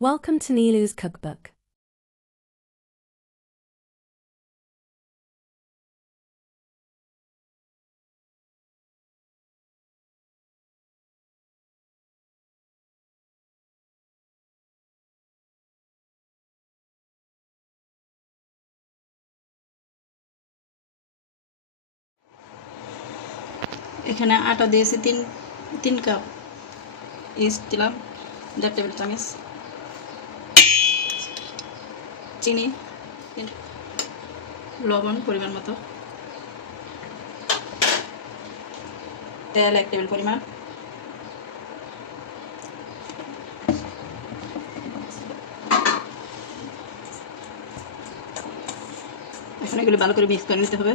Welcome to Nilu's cookbook. এখানে আটা দিয়েছি তিন কাপ, ইস্ট দিলাম 1.5 টেবিল চামচ, চিনি, লবণ পরিমাণ মতো, তেল 1 টেবিল পরিমাণ, এখন এগুলো ভালো করে মিক্স করে নিতে হবে।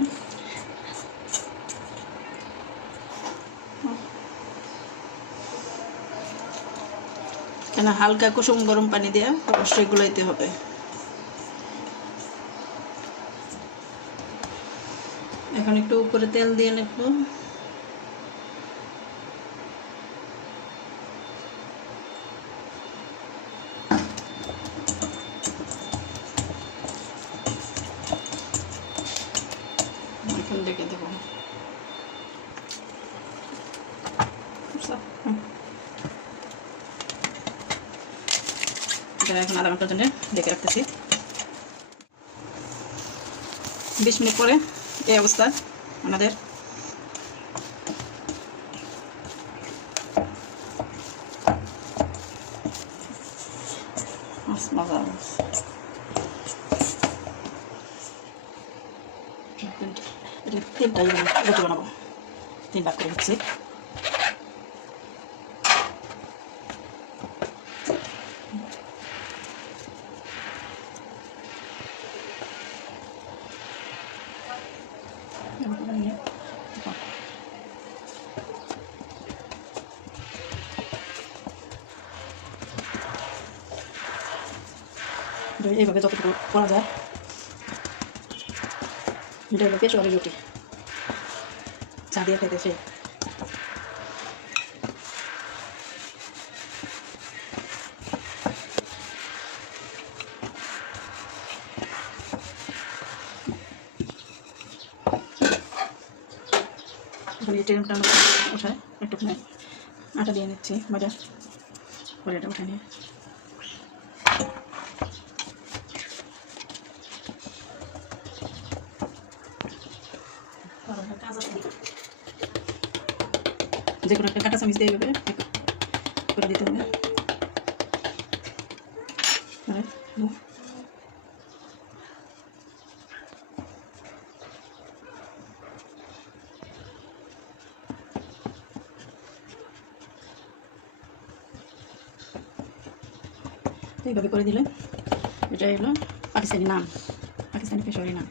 কেন হালকা কুসুম গরম পানি দিয়ে অবশ্যই গুলাইতে হবে। এখন একটু উপরে তেল দিয়ে নেব। এখন ডেকে দেবো। এখন আধা ঘন্টার জন্য ডেকে রাখতেছি। 20 মিনিট পরে এই অবস্থা আমাদের। তিনটাই রুটি বানাবো, 3 ভাগ করে নিচ্ছি। এইভাবে যতটুকু করা যায়, এটা হলো পেশোয়ারি রুটি, চা দিয়ে খেতে সেই। এখন এই ট্রেনটা উঠায় একটুখানি আটা দিয়ে নিচ্ছি বাজার পরে, এটা উঠে নিয়ে যে কোনো একটা কাঁটা চামচ দিয়ে এভাবে করে দিতে হবে। এইভাবে করে দিলে এটা হলো পাকিস্তানি নান, পাকিস্তানি পেশোয়ারি নান।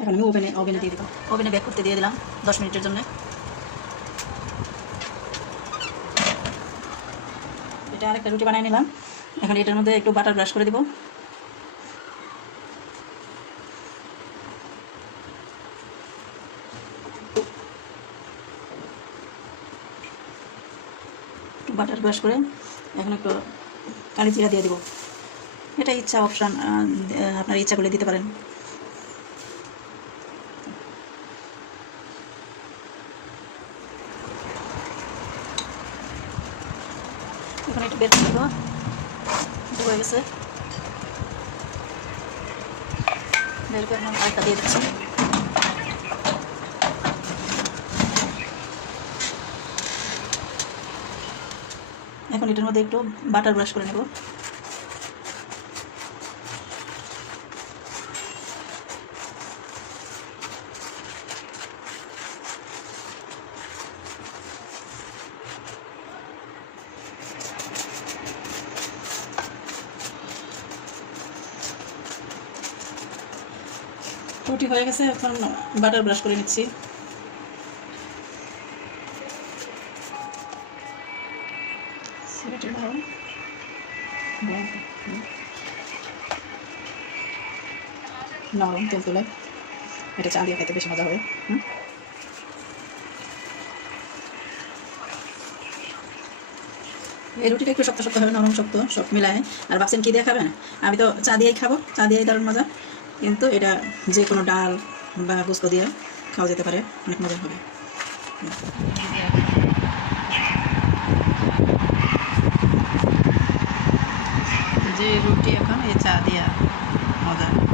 এখন আমি ওভেনে দিয়ে দিলাম, ওভেনে বেক করতে দিয়ে দিলাম 10 মিনিটের জন্য। এটা আরেকটা রুটি বানিয়ে নিলাম। এখন এটার মধ্যে একটু বাটার ব্রাশ করে দিব। একটু বাটার ব্রাশ করে এখন একটু কালি জিরা দিয়ে দিব। এটা ইচ্ছা, অপশান, আপনার ইচ্ছা করলে দিতে পারেন। এখন একটু বের করে দেবো, হয়ে গেছে। বের করে আরেকটা দিয়ে দিচ্ছি। এখন এটার মধ্যে একটু বাটার ব্রাশ করে নেব। রুটি হয়ে গেছে, এখন বাটার ব্রাশ করে নিচ্ছি। নরম তেল তুলে এটা চা দিয়ে খেতে বেশি মজা হবে। এই রুটিটা একটু শক্ত শক্ত হবে, নরম শক্ত সব মিলায়। আর ভাবছেন কী দিয়ে খাবেন? আমি তো চা দিয়েই খাবো, চা দিয়েই দারুণ মজা। কিন্তু এটা যে কোনো ডাল বা গোস্ত দিয়ে খাওয়া যেতে পারে, অনেক মজা হবে। যে রুটি এখন এই চা দিয়া মজা।